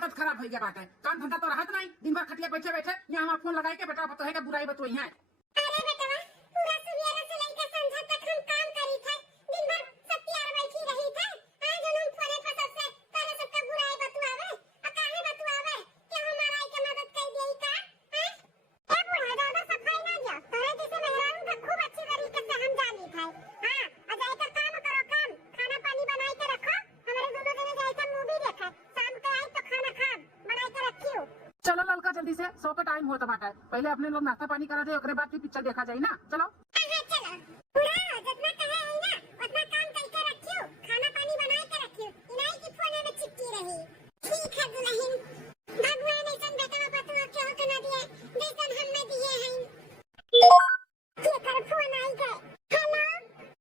आदत खराब हो गया बात है। काम धंधा तो रहत नहीं, दिन भर खटिया बैठे बैठे यहाँ फोन लगाई के बेटा तो है का बुराई बतोई है। अरे बेटवा पूरा सुबह से लेकर संझा तक हम काम करी थे, दिन भर सब तैयार बैठी रही थे। आज हम फोने पर सबसे तारे सबका बुराई बतुआवे और काहे बतुआवे कि हमारा के मदद कर देई का हैं। ए बुढ़ा ज्यादा सफाई ना दिया, तोरे जैसे मेहरारू का खूब अच्छी तरीके से हम जानी थे। हां आ जाकर काम करो, काम खाना पानी बनाई के रखो, हमारे दोनों जने जाए मूवी देखे, शाम को आई तो खाना खा बनाई के रखियो। चलो लड़का जल्दी से, सो का टाइम होता बाटा है, पहले अपने लोग नाश्ता पानी करा जाए, ओकरे बाद पिक्चर देखा जाए ना। चलो चलो बुढ़ा जितना कहे है ना उतना काम करके रखियो, खाना पानी बनाई के रखियो, इनाई की फोने में चिपकी रही। ठीक है दुल्हन, भगवान ऐसा बेटा बतुआ क्यों के ना दिए जैसन हमने दिए हैं। ये कर फोन आई गए। हेलो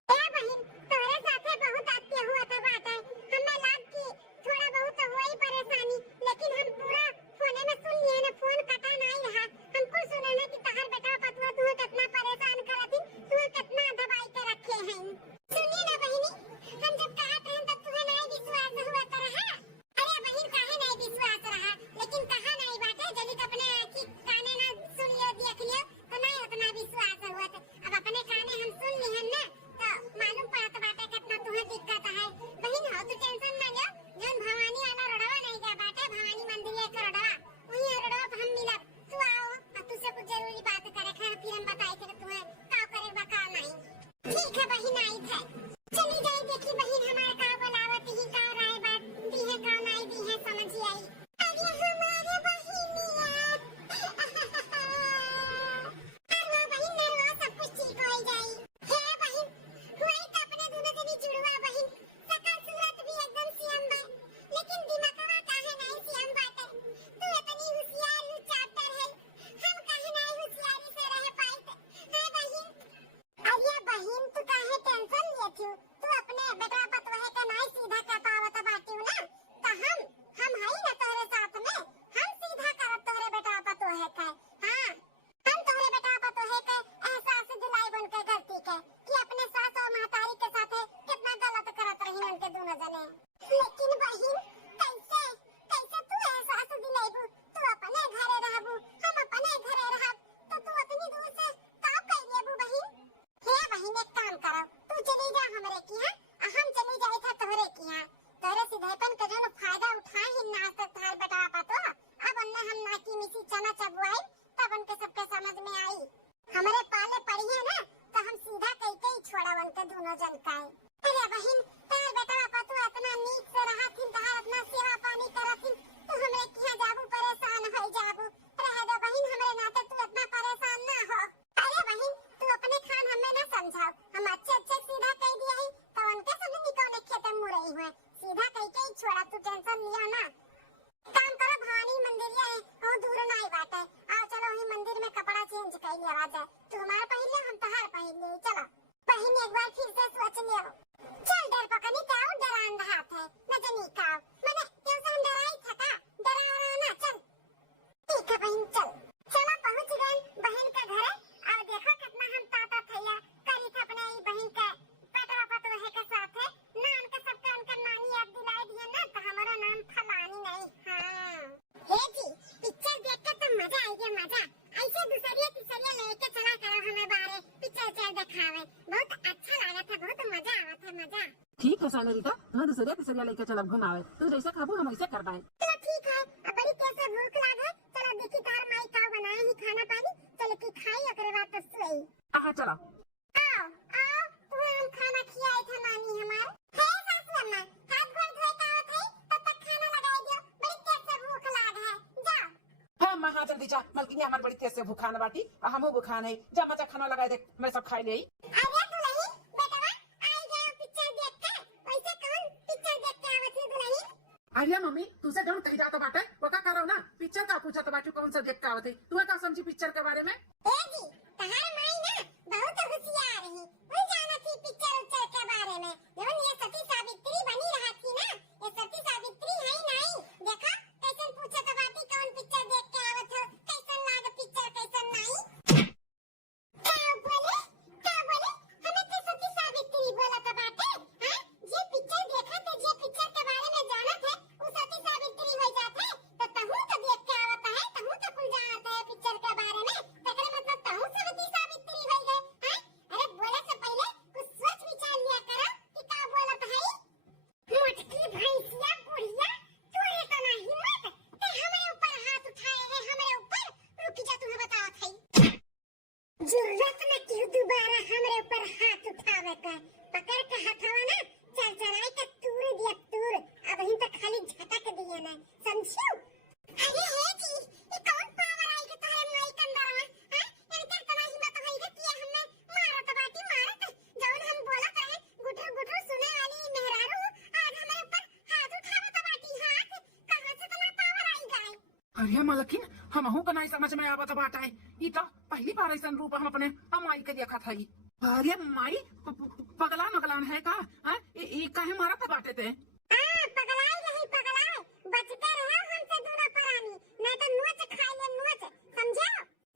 ए बहन, तोरे साथे बहुत आत्या हुआ था बात है, हमें लाग की थोड़ा बहुत तो हुई परेशानी, लेकिन हम पूरा फोने में सुन लिए ना, फोन कटा नहीं रहा। हमको सुना ना कि तहार बेटा पतवा तू कितना परेशान करती, तू कितना दबाई के रखे हैं। सुनिए ना बहनी, हम जब कहत रहन तब तुम्हें नहीं विश्वास हुआ कर रहा। अरे बहन काहे नहीं विश्वास रहा, लेकिन कहा नहीं बाटे जल्दी अपने आंखी काने ना सुन लियो देख लियो तो नहीं उतना विश्वास हुआ था। अब अपने काने हम सुन लिहन ना तो मालूम पड़त बाटे कितना तुम्हें दिक्कत है। बहन हो तू टेंशन ना लो, जन भवानी वाला रोडवा नहीं जा बाटे, भवानी मंदिर के रोडवा वही रोडवा पे हम मिलब। तू आओ और तुझसे कुछ जरूरी बात करे है, फिर हम बताई थे तुम्हें का करे बा का नहीं। ठीक है बहन आई थे, चली जाए देखी बहन हमारे का बुलावत ही का राय बात दी है का नहीं दी है समझ आई। अरे हमारे बहनिया अरे बहन मेरा सब कुछ ठीक हो जाई। हे बहन हुई तो अपने दोनों जनी जुड़वा बहन, सकल सूरत भी एकदम सीएम बा, लेकिन दिमागवा काहे नहीं सीएम बाटे। तू इतनी होशियार चाप्टर है, हम काहे नहीं होशियारी से रह पाए है बहन। अरे बहन तू काहे टेंशन लेती हो, तू अपने बेटा पतवा का नहीं सीधा कर पावत बाटी ना, तो हम हई ना तोरे साथ में, हम सीधा करब तोरे बेटा पतवा का। हां हम तोरे बेटा पतवा का एहसास दिलाई बन के गलती के कि अपने सास और महतारी के साथ कितना गलत करत रही उनके दोनों जने। लेकिन बहन कैसे कैसे तू एहसास दिलाईबू, तू अपने घरे रहबू हम अपने घरे रहब, तो तू इतनी दूर से का कर लेबू बहन। हे बहन एक काम करो, तू चली जा हमरे की हां और हम चली जाई था तोरे की हां। तोरे सीधेपन के जो फायदा उठा ही ना तो थार बेटा पतो, अब अन्ना हम नाकी मिसी चना चबुआई तब उनके सबके समझ में आई। हमरे पाले पड़ी है ना तो हम सीधा कह के ही छोड़ा उनके दोनों जन का। अरे बहन तार बेटा पतो इतना नीक से रहा थी, तार इतना सेवा पानी करत थी, तू हमरे की हां जाबू परेशान हो जाबू। रह दो बहन हमरे नाते तू इतना परेशान ना हो। अरे बहन तू अपने खान हमें ना समझाओ, हम अच्छे सीधा कह दिए हैं तो उनके समझ निकलने खेते मुरई हुए, सीधा कह के ही छोड़ा, तू टेंशन लिया ना। काम करो भवानी मंदिर है और दूर ना ही बात है, आओ चलो वही मंदिर में कपड़ा चेंज कर लिया जाए, तू हमारा पहन ले हम तहार पहन ले। चलो बहन एक बार फिर से सोच लियो। चल डर पकनी का डरान हाथ है न जनी का मैंने क्यों से हम डराई था का डरा ना। चल ठीक है बहन चल। चलो पहुंच गए बहन के घरे और देखो कितना हम ताता थैया करी था अपने बहन के पेटवा पतवा के साथ है ना, उनके सबका उनका नानी याद दिलाई दिए ना तो हमारा नाम फलानी नहीं। हां हे जी पिक्चर देख के तो मजा आई गया, मजा ऐसे दूसरिया तीसरिया लेके चला करो हमें बारे पिक्चर दिखावे, बहुत अच्छा लगा था, बहुत मजा आवा था मजा। ठीक है सानरीता, मैं दूसरे तीसरिया लेके चलब घुमावे, तू जैसे खाबू हम वैसे करबाए। चलो ठीक है, अब बड़ी तेज से भूख लागे, चलो देखी तार माई का बनाए ही खाना पानी, चलो की खाई ओकरे बाद तो सोई। हां चलो आओ आओ तुम्हें हम खाना खियाए था नानी हमार। हे सासू अम्मा हाथ गोड़ धोए का आवत है तब तक खाना लगाई दियो, बड़ी तेज से भूख लाग है। जाओ हां मां हां जल्दी जा, मलकिनी हमार बड़ी तेज से भूखान बाटी और हमहू भूखान है, जा मचा खाना लगा दे मैं सब खाई लेई। अरे दुल्हन बेटवा आई गए पिक्चर देख के, वैसे कौन पिक्चर देख के आवत है दुल्हन। अरे मम्मी तुसे जरूर कही जाता बाटे, वो का करो ना पिक्चर का पूछत बाटू कौन सा देख के आवत है, तू का समझी पिक्चर के बारे में। ए जी तहार माई ना बहुत होशियार है, वो जाना थी पिक्चर उच्चर के बारे में, जब ये सती सावित्री बनी रहा थी ना, ये सती सावित्री है नहीं, देखा कैसन पूछे तो बाटी कौन पिक्चर देख के आवत हो, कैसन लाग पिक्चर कैसन नहीं। क्या बोले हमें तो सती सावित्री बोला तो बाटे। हां जे पिक्चर देखा थे, जे पिक्चर के बारे में जाना थे वो सती सावित्री हो जाते, अरे मलकिन हमहू का नहीं समझ में आवत बाटे। ई तो पहली बार ऐसा रूप हम अपने अमाई के देखा था। अरे माई पगलान अगलान है का? ई काहे मारत बाटे ते? पगलाई नहीं पगलाई, बचते रहो हमसे दोनों परानी, नहीं तो नोच खाई ले नोच, समझे?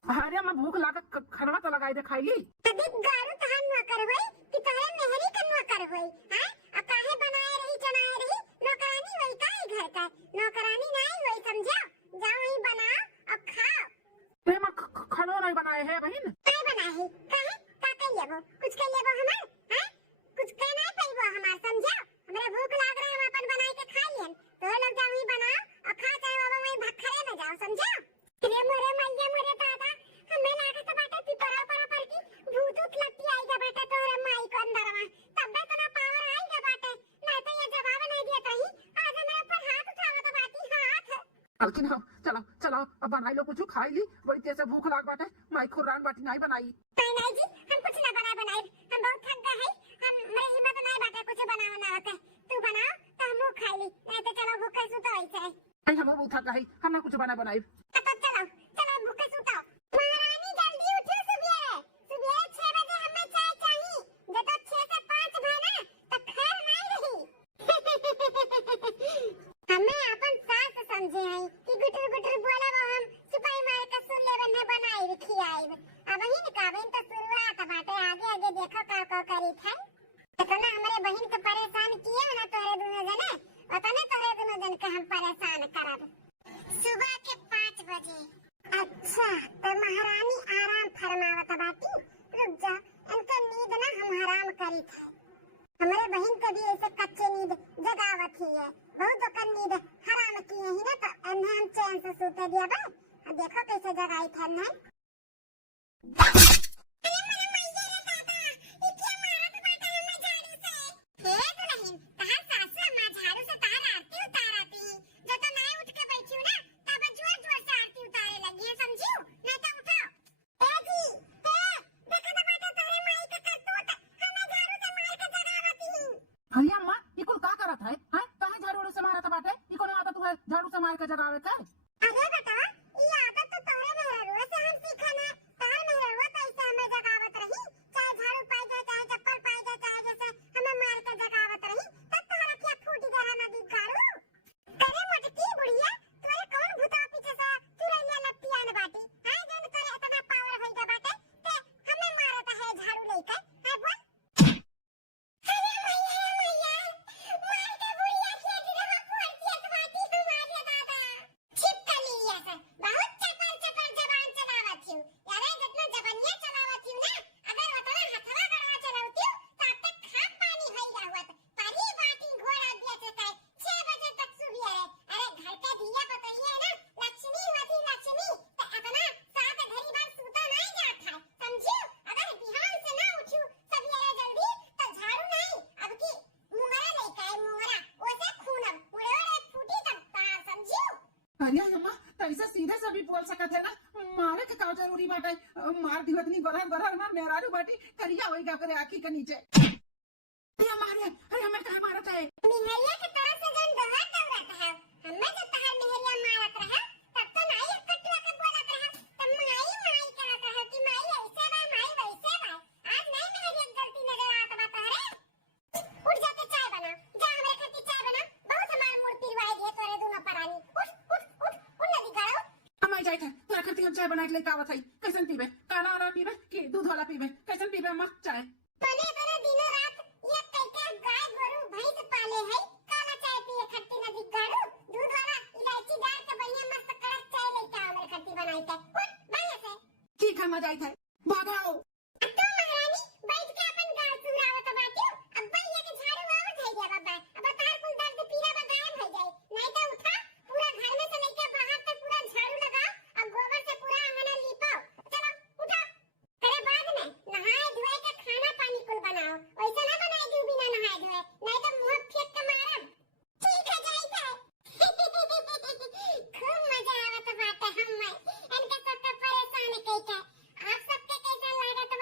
अरे मैं भूख लागत खरवा तो लगाई दे खाईली। अधिक गारू तहां नौकर होई कि तोहरे मेहरी का नौकर होई, हैं? अब काहे बनाए रही जनाए रही, नौकरानी होई का ही घर का, नौकरानी नहीं होई, समझो? जाओ वहीं बनाओ और खाओ। ते मैं खानो नहीं बनाए है बहन। काय बनाए है? काहे? का कह लेबो? कुछ कह लेबो हमार? हैं? कुछ कह नहीं पाइबो हमार, समझो? हमरा भूख लाग रहा है, हम अपन बनाए के खा लेन। तो लोग जाओ वहीं बनाओ और खा, चाहे बाबा वहीं भखरे में जाओ, समझो? रे मोरे मैया मोरे दादा, हमें लागत बाटे पिपरा परा पर की भूत उत लगती आएगा बाटे तोहरे माई को अंदर में, तब बे तना पावर आएगा बाटे, नहीं तो ये जवाब नहीं दिया रही, आज मेरे ऊपर हाथ उठावत बाटी हाथ। अलकिन हाँ चलो चलो अब बनाई लो कुछ खाई ली। बड़ी तेज से भूख लाग बाटे। माई खुरान बाटी नहीं बनाई। नहीं जी, हम कुछ ना बनाए, हम बहुत थक गए हैं, हम मेरी हिम्मत नहीं बाटे कुछ बनाना के, तू बनाओ तो हम खाई ली, नहीं तो चलो भूखे सुतो ऐसे। नहीं हम बहुत थक गई, हम ना कुछ बना बनाई। तो चलो चलो भूखे सुतो। महारानी जल्दी उठो, सुबेरे सुबेरे 6 बजे हमें चाय चाहिए, जे तो 6 से 5 भना तो खैर नहीं रही। हमें अपन सास समझे हैं कि गुटर गुटर बोला वो हम सिपाही मार के सुन ले बन्ने बनाई रखी आई। अब ही निकाबेन तो शुरुआत बाटे, आगे आगे देखो का करी था। तो ना हमारे बहन को परेशान किए ना तोरे दोनों जने, बताने तोरे दोनों जन के हम परेशान करब। सुबह के 5 बजे। अच्छा तो महारानी आराम फरमावत बाटी, रुक जा, इनका नींद ना हम हराम करी था। हमारे बहन को भी ऐसे कच्चे नींद जगावत ही है, बहुत का नींद हराम किए ही ना, तो इन्हें हम चैन से सोते दिया बा। अब देखो कैसे जगाई था इन्हें। अरे अम्मा ये कुल का करत है? हैं काहे झाड़ू से मारत बाटे? ई कोनो आदत है झाड़ू से मार के जगावे के? अरे बेटा, ये आदत तो तोहरे मेहररुआ से हम सीखा ना, तोहर मेहररुआ तो ऐसे हमें जगावत रही, चाहे झाड़ू पाई जाए, चाहे चप्पल पाई जाए, चाहे जैसे हमें मार के जगावत रही, तब तोहरा क्या फूटी गरा नदी गाड़ू। करे मोटकी बुढ़िया, तोरे कौन भूता पीछे से चुरैया लपटी आन बाटी, हां जन तोरे इतना पावर होइगा बाटे ते हमें मारत है झाड़ू लेके, हां बोल। अरे अम्मा तैसे सीधे से भी बोल सकत है ना, मारे के का जरूरी बाटे? मार दिवत नहीं गरर गरर में मेरारू बाटी करिया होइगा करे आखी के नीचे। अरे मारे, अरे हमें काहे मारत है? मेहरिया के तरफ से जन दोहर दौड़त है, हमें जब तहर मेहरिया मारत रहा तब तो नाई कटवा के बोलत रहा, तब माई करत रहा कि माई ऐसे बा माई वैसे बा। आज नहीं मेहरिया गलती नजर आवत बा तोहरे। उठ जाके चाय बना, जा हमरे खातिर चाय बना, बहुत हमार मूड पिरवाई दिए तोरे दोनों परानी। उठ नदी गाड़ो। हम आई जाए थे तोरा खातिर हम चाय बना के लेके आवत है। कैसन पीबे? काला वाला पीबे कि दूध वाला पीबे? कैसन पीबे अम्मा चाय? तने तने दिनो रात ये कैका गाय गोरू भैंस पाले है, काला चाय पिए खट्टी नदी गाड़ू, दूध वाला इलायची डाल के बढ़िया मस्त कड़क चाय लेके आओ मेरे खट्टी बनाई के। उठ बढ़िया से। ठीक है मजा आई थे, भागाओ। अब तो महारानी बैठ के अपन गाल सुरावत बाटी, अब भैया के झाड़ू और धइ दिया बाबा, अब तार कुल दर्द पीरा बा गायब हो जाए, नहीं तो उठा पूरा घर में से लेके बाहर तक पूरा झाड़ू लगाओ और गोबर से पूरा आंगन लीपाओ। चलो उठो। करे बाद में नहाए धोए के खाना पानी कुल बनाओ, वैसे ना बनाए दू बिना नहाए धोए, नहीं तो मुंह फेंक के मारब। ठीक है जाई था। खूब मजा आवत बाटे हमें, इनके सब के परेशान कई के। आप सबके कैसा लागत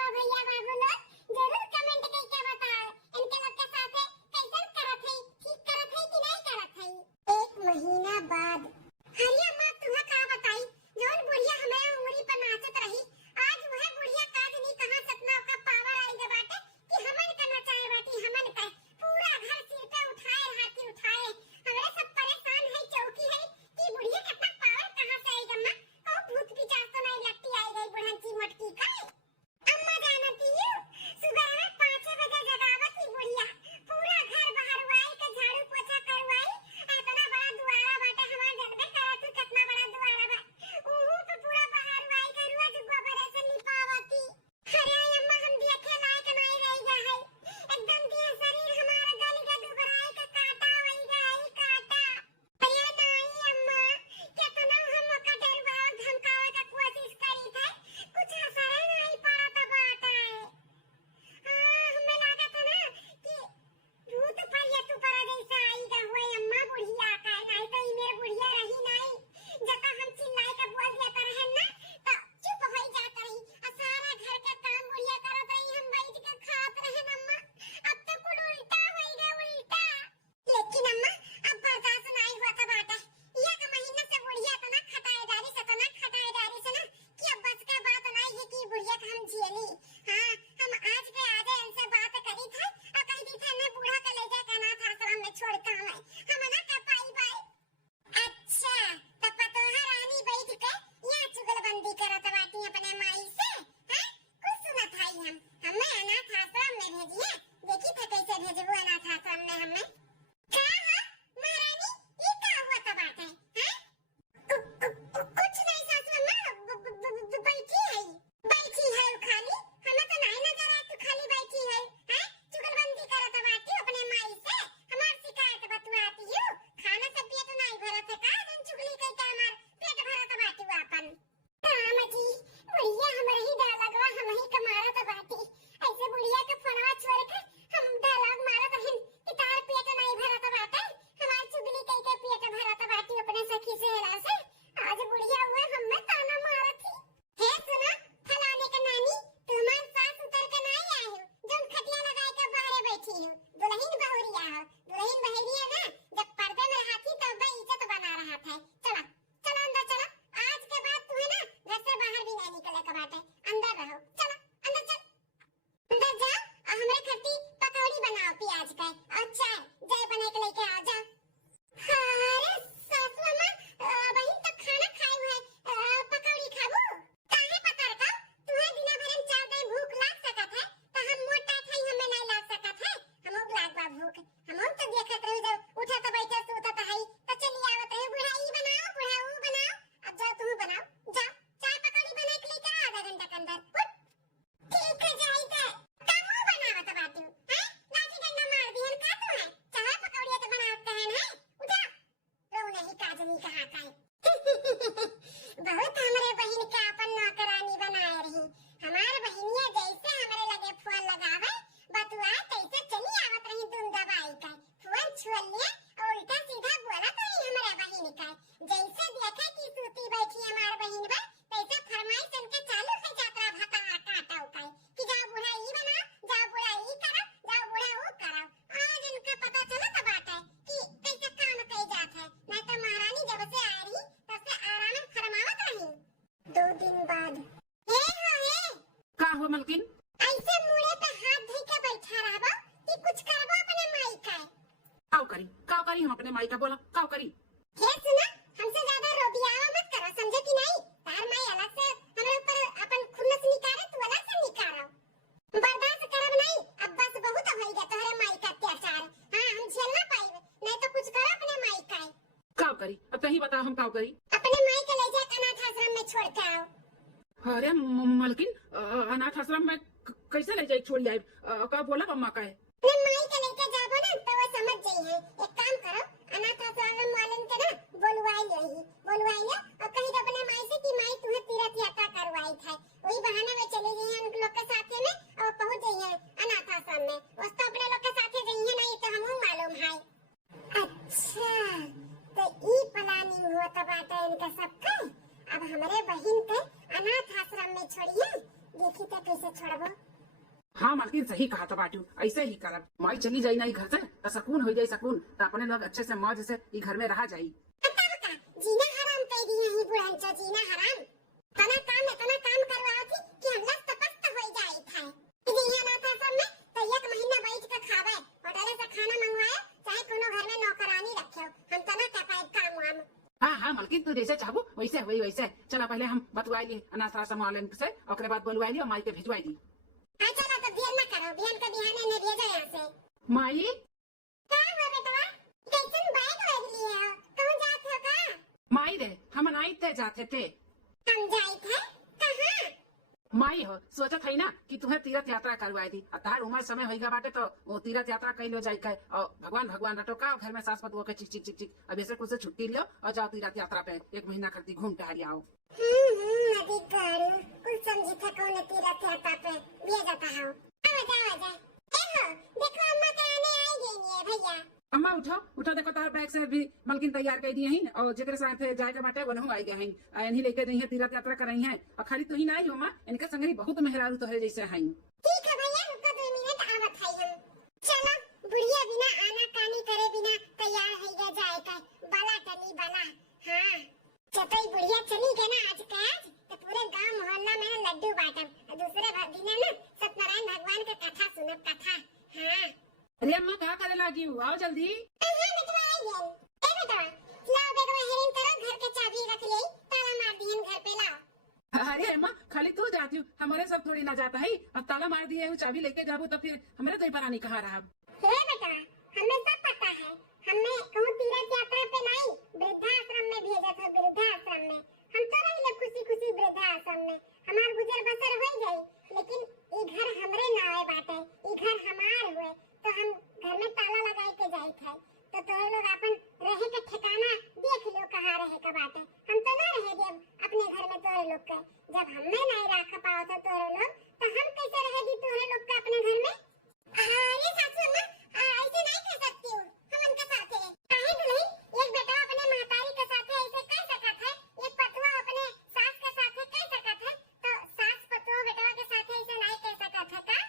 2 दिन बाद हे हाँ हे का हो मलकिन? ऐसे मुड़े पे हाथ धइ के बैठा रहबो कि कुछ करबो अपने माई का। काव करी हम अपने माई का बोला काव करी। हे सुना, हमसे ज्यादा रोबियावा मत करो, समझे कि नहीं? तार माई अलग से हमरे ऊपर अपन खुन्नस निकारे, तू अलग से निकारो। बर्दाश्त करब नहीं, अब बस बहुत होई गया तोहरे माई का अत्याचार। हां हम झेल ना पाइब, नहीं तो कुछ करो अपने माई का। काव करी अब तही बताओ हम काव करी। अपने माई के ले जा अनाथ आश्रम में छोड़ के आओ। अरे मलकिन अनाथ आश्रम में कैसे ले जाए छोड़ जाए? का बोला अम्मा का है? अपने माई के लेके जाबो ना तो वो समझ जाई है। एक काम करो, अनाथ आश्रम वालन के ना बोलवाई ले और कहीं अपने माई से कि माई तुम्हें तीर्थ यात्रा करवाई था, वही बहाने में चले जाइए उन लोग के साथ में और पहुंच जाइए अनाथ आश्रम में। बस तो अपने लोग के साथ जाइए, नहीं तो हमहू मालूम है। अच्छा तो ई प्लानिंग हुआ तब बाटा इनका सबका। अब हमारे बहन के अनाथ आश्रम में छोड़िए, देखी तो कैसे छोड़बो। हाँ मलकिन सही कहा तो बाटू, ऐसे ही करब। माई चली जाई ना घर से तो सकून हो जाई, सकून तो अपने लोग अच्छे से मौज से ई घर में रहा जाई। जीना हराम कह दिए ही बुढ़ांचो, जीना हराम। तना काम करवाओ थी कि हम लोग तपस्त हो जाई था। ये अनाथ आश्रम में तो 1 महीना बैठ के खावे, होटल से खाना मंगवाए, चाहे कोनो घर में नौकरानी रखे, हम तना कर पाए काम वाम। हाँ मलकिन तू जैसे चाहबो वैसे वही वैसे। चलो पहले हम बतवाई लिए अनाथ आश्रम वाले से, और बाद बोलवाई लिए और माई के भिजवाई दी। हाँ चलो तो देर न करो, बिहान का बिहाने ने भेजो यहाँ से। माई क्या हुआ बेटवा? कैसन बैग वैग लिए हो? कहाँ जाते हो का? माई रे हम नाई ते जाते थे। हम जाए थे कहाँ? माई हो सोचत है ना कि तुम्हें तीर्थ यात्रा करवाई दी। तार उम्र समय होगा बाटे तो वो तीर्थ यात्रा कर लो जाए के, और भगवान रटो का घर में सास पतुओं के चिक चिक चिक चिक। अब ऐसे कुछ छुट्टी लियो और जाओ तीर्थ यात्रा पे, 1 महीना खर्ची घूम के हरियाओ। नदी गाड़ू कुछ समझी था कौन तीर्थ यात्रा पे ले जाता है। आवाज देखो अम्मा के आने आई गई है भैया। अम्मा उठो देखो तार बैग से भी मलकिन तैयार कर दिए हैं, और जेकरे साथ जाए के बाटे वनहु आई गए हैं। इन्हीं लेके रही है तीर्थ यात्रा कर रही है, और खाली तू ही ना आई हो माँ, इनके संगरी बहुत मेहरारू तोहरे जैसे हैं। ठीक है भैया, रुको 2 मिनट आवत है हम। चलो बुढ़िया बिना आना कानी करे बिना तैयार हो गया जाए का बाला टली बाला। हाँ चतई बुढ़िया चली गई ना आज का आज, तो पूरे गांव मोहल्ला में लड्डू बांटम, और दूसरे दिन ना सत्यनारायण भगवान का कथा सुनब कथा। हाँ अरे अम्मा क्या करे लागी, आओ जल्दी। बेटवा आई गई। बेटवा लाओ बेटवा हेरिंग करो, घर के चाबी रख ले, ताला मार दिहन घर पे लाओ। अरे अम्मा खाली तू जाती हूँ, हमारे सब थोड़ी ना जाता है। अब ताला मार दिए हूँ, चाबी लेके जाबू तो फिर हमारे तो परानी कहाँ रहा। हे बेटा हमें सब पता है, हमें कहूँ तीर्थ यात्रा पे नहीं वृद्धाश्रम में भेजा था। वृद्धाश्रम में हम तो रही खुशी खुशी वृद्धाश्रम में, हमार गुजर बसर हो जाई, लेकिन ये घर हमरे नावे बाटे, ये घर हमार हुए तो हम घर में ताला लगा के जाए थे। तो तोरे लोग अपन रहे के ठिकाना देख लो कहाँ रहे का बाटे। हम तो ना रहे जब अपने घर में तोरे लोग के, जब हमें नहीं रख पाओ तो तोरे लोग, तो हम कैसे रहेगी तोरे लोग का अपने घर में? अरे सासू अम्मा ऐसे नहीं कर सकती हूँ हम उनके साथ है। काहे दुल्हन, एक बेटा अपने महतारी के साथ ऐसे कह सकत है, एक पतवा अपने सास के साथ कह सकत है, तो सास पतवा बेटा के साथ ऐसे नहीं कह सकत है का?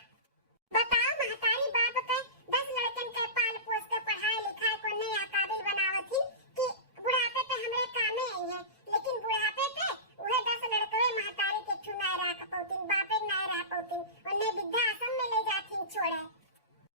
बताओ महतारी बाप के 10 लड़कन के पाल पोस के पढ़ाई लिखाई को नहीं काबिल बनावत थी कि बुढ़ापे पे हमरे कामे आई है, लेकिन बुढ़ापे पे वह 10 लड़के महतारी के छुनाए रख पौतिन, बापे नहीं रह पौतिन, उन्हें वृद्धा आश्रम में ले जाती छोड़े।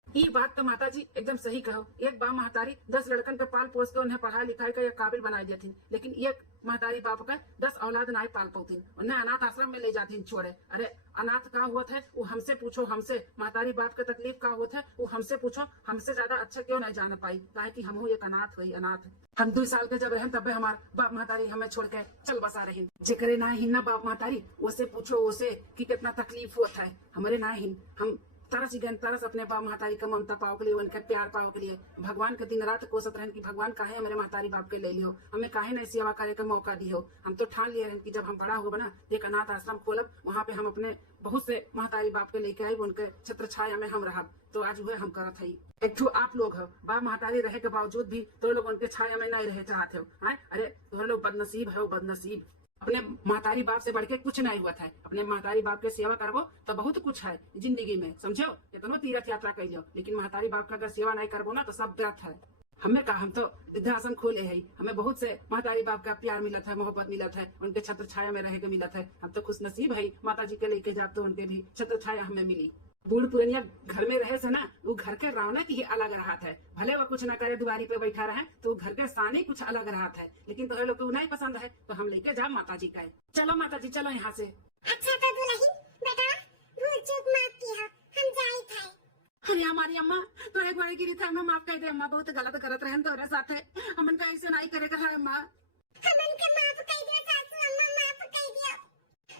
ये बात तो माता जी एकदम सही कहो। एक बाप महतारी 10 लड़कन पे पाल पोस के उन्हें पढ़ाई लिखाई का काबिल बना देती, लेकिन एक महतारी बाप का 10 औलाद नहीं पाल पाती, उन्हें अनाथ आश्रम में ले जाती छोड़े। अरे अनाथ का हुआ था वो हमसे पूछो, हमसे महतारी बाप के तकलीफ का हुआ था वो हमसे पूछो, हमसे ज्यादा अच्छा क्यों नहीं जान पाई, काहे कि हम एक अनाथ हुई। अनाथ हम 2 साल के जब रहे तब हमार बाप महतारी हमें छोड़ के चल बसा रही। जेकरे ना हिन्ना बाप महतारी उसे पूछो उसे कि कितना तकलीफ हुआ था। हमारे ना हिन हम तरस ही गए, तरस अपने बाप महतारी का ममता पाओ के लिए, उनके प्यार पाओ के लिए। भगवान के दिन रात कोसत रहन कि भगवान काहे हमारे महतारी बाप के ले लियो, हमें काहे नहीं सेवा करे का मौका दियो। हम तो ठान लिए रहन कि जब हम बड़ा होगा ना एक अनाथ आश्रम खोलब, वहाँ पे हम अपने बहुत से महतारी बाप के लेके आई, उनके छत्र छाया में हम रहा। तो आज हुए हम करत है। एक आप लोग हो बाप महतारी रहे के बावजूद भी तो लोग उनके छाया में नहीं रहे चाहते हो। अरे तो लोग बदनसीब है, बदनसीब। अपने महतारी बाप से बढ़ के कुछ नहीं हुआ था। अपने महतारी बाप के सेवा करबो तो बहुत कुछ है जिंदगी में, समझो। कितनो तीर्थ यात्रा कर लो, लेकिन महतारी बाप का अगर सेवा नहीं करबो ना तो सब व्यर्थ है। हमें का हम तो वृद्धाश्रम खोले है, हमें बहुत से महतारी बाप का प्यार मिला था, मोहब्बत मिला था, उनके छत्र छाया में रह के मिला था। हम तो खुश नसीब है, माता जी के लेके जाते उनके भी छत्र छाया हमें मिली। बूढ़ पुरनिया घर में रहे से ना, वो घर के रौनक ही अलग रहा था। भले वो कुछ न करे, दुआरी पे बैठा रहे तो घर के सानी कुछ अलग रहा था। लेकिन तो लोग को नहीं पसंद है तो हम लेके जाओ माता जी का। चलो माता जी चलो यहाँ से। अच्छा तो दुल्हन बेटा भूल चूक माफ की हो, हम जाई थे। अरे हमारी अम्मा तो एक बार गिरी था, माफ कर दे अम्मा, बहुत गलत करत रहे तोरे साथ है, हमन का ऐसे नहीं करे का है अम्मा। हमन के माफ कर दियो सासू अम्मा, माफ कर दियो,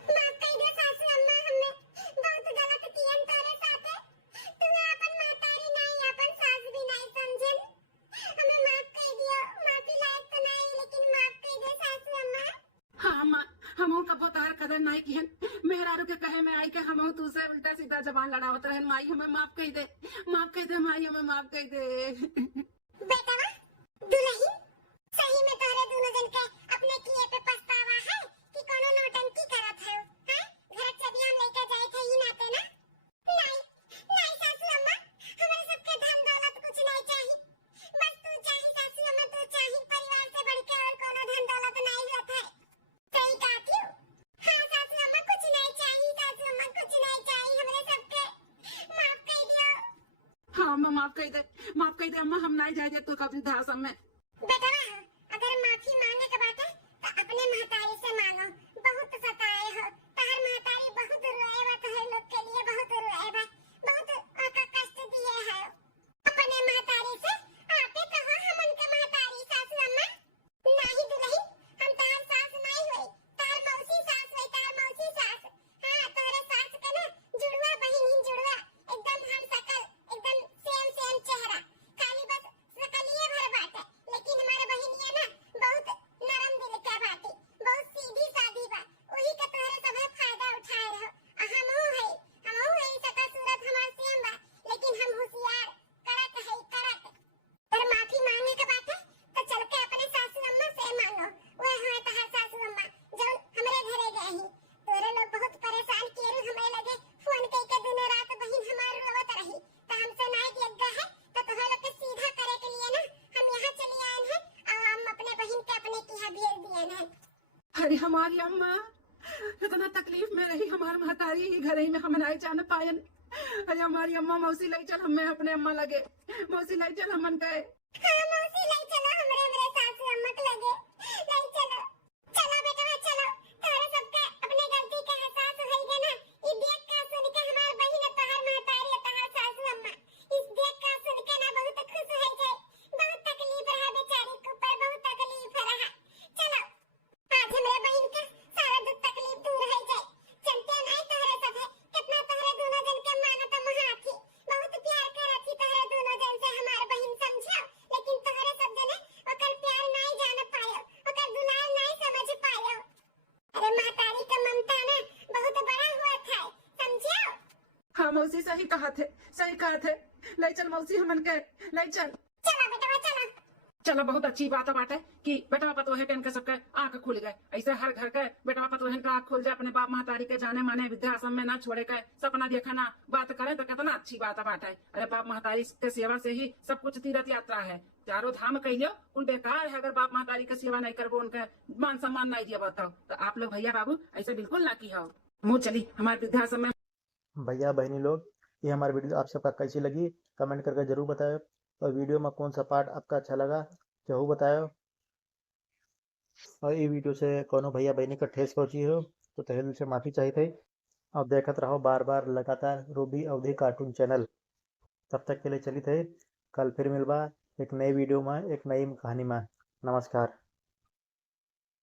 माफ कर दियो सासू अम्मा, हमने बहुत गलत कियन तोरे साथ। तू अपन महतारी नहीं, अपन सास भी नहीं समझन, हमें माफ कर दियो। माफी लायक तो नहीं लेकिन माफ कर दे सासू अम्मा। हाँ अम्मा, हम कबो तार कदर नहीं किहन, मेहरारू के कहे में आई के हम तू से उल्टा सीधा जबान लड़ावत रहन। माई हमें माफ कर दे, माफ कर दे माई, हमें माफ कर दे। बेटा दुल्हन सही में तोरे दोनों जन के अपने किए पे पछतावा है कि कोनो नौटंकी करत है? हैं घर चबी हम लेके जाए थे ही नाते ना। नहीं नहीं सासू अम्मा, हमारे सबके धन दौलत कुछ नहीं चाहिए, बस तू चाहिए सासू अम्मा, तू चाहिए, परिवार से बढ़ के और कोनो धन दौलत नहीं होता है। सही कहती हूँ। हाँ सासू अम्मा कुछ नहीं चाहिए, सासू अम्मा कुछ नहीं चाहिए, हमारे सबके माफ कर दियो। हाँ अम्मा माफ कर दे, माफ कर दे अम्मा, हम नहीं जाए दे तो कभी वृद्धाश्रम में। बेटा अगर माफी मांगे के बात है तो अपने महतारी से मांगो, बहुत सताए हो, तहर महतारी बहुत रोए बा, तहर लोग के लिए बहुत रोए बा, बहुत का कष्ट दिए है। अपने महतारी से आते तो हो हमन के महतारी सासू अम्मा। नहीं दुल्हन हम तहर सास नहीं हुई, तहर मौसी सास हुई, तहर मौसी सास। हाँ तोरे सास के ना जुड़वा बहिन ही जुड़वा, एकदम हम सकल, एकदम सेम चेहरा, खाली बस सकलिए भर बात है। लेकिन हमारे बहनिया ना बहुत नरम दिल के बाती, बहुत सीधी सादी बा, वही के तोरे सब फायदा उठाए रहो। हमहू है सकल सूरत हमार सेम बा, लेकिन हम होशियार करत है करत। पर माफी मांगे के बात है तो चल के अपने सासू अम्मा से मांगो, वो है तहार सासू अम्मा जो हमरे घरे गए ही। तोरे लोग बहुत परेशान किए हमें लगे, फोन कई के दिन रात बहन हमार रोवत रही, तो हमसे नहीं दिख गए है तो तोहे लोग के सीधा करे के लिए ना हम यहाँ चले आए हैं और हम अपने बहन के अपने की यहाँ भेज दिए हैं। अरे हमारी अम्मा इतना तकलीफ में रही, हमारे महतारी ही घर ही में हम नहीं जान पायन। अरे हमारी अम्मा मौसी लाई चल, हमें अपने अम्मा लगे, मौसी लाई चल हमन गए। हाँ मौसी ले चलो, हमरे सासू अम्मा के लगे ले चलो। चलो बेटा चलो, तोरे सबके अपने गलती का एहसास होई गए ना। ई देख के सुन के हमार बहिन तोहर महतारी तोहर सासू अम्मा इस देख के सुन के ना बहुत खुश हो जाए। बहुत तकलीफ रहा बेचारी के ऊपर, बहुत तकलीफ रहा। चलो आज हमरे बहिन के सारा दुख तकलीफ दूर हो जाए। चलते नहीं तोहरे सब है, कितना तोहरे दोनों जन के मानत महाथी, बहुत प्यार करती तोहरे दोनों जन से हमार बहिन समझो। लेकिन तोहरे सब जने ओकर प्यार नहीं जान पायो, ओकर दुलार नहीं समझ पायो। अरे महतारी का ममता ना बहुत बड़ा हुआ था, समझो। हाँ मौसी सही कहा थे, सही कहा थे, ले चल मौसी हमन के, ले चल। चलो बेटा चलो। चलो बहुत अच्छी बात है कि बेटा पतोहे के इनके सबके आंख खुल गए। ऐसे हर घर के बेटा पतोहन का आंख खुल जाए, अपने बाप महतारी के जाने माने वृद्धाश्रम में ना छोड़े के सपना देखा ना बात करे तो कितना अच्छी बात है। अरे बाप महतारी के सेवा से ही सब कुछ तीर्थ यात्रा है, चारों धाम कहियो उन बेकार है। अगर बाप महतारी की सेवा नहीं करबो, उनके मान सम्मान नहीं दिया बताओ तो आप लोग भैया बाबू ऐसे बिल्कुल ना की हो। मुँह चली हमारे वृद्धाश्रम में। भैया बहनी लोग, ये हमारी वीडियो आप सबका कैसी लगी कमेंट करके जरूर बताओ, और वीडियो में कौन सा पार्ट आपका अच्छा लगा जरूर बताओ। और ये वीडियो से कोनो भैया बहनी का ठेस पहुंची हो तो तहे दिल से माफ़ी चाहिए थे। और देखते रहो बार बार लगातार रूबी अवधि कार्टून चैनल। तब तक के लिए चली थे, कल फिर मिलबा एक नई वीडियो में एक नई कहानी में। नमस्कार।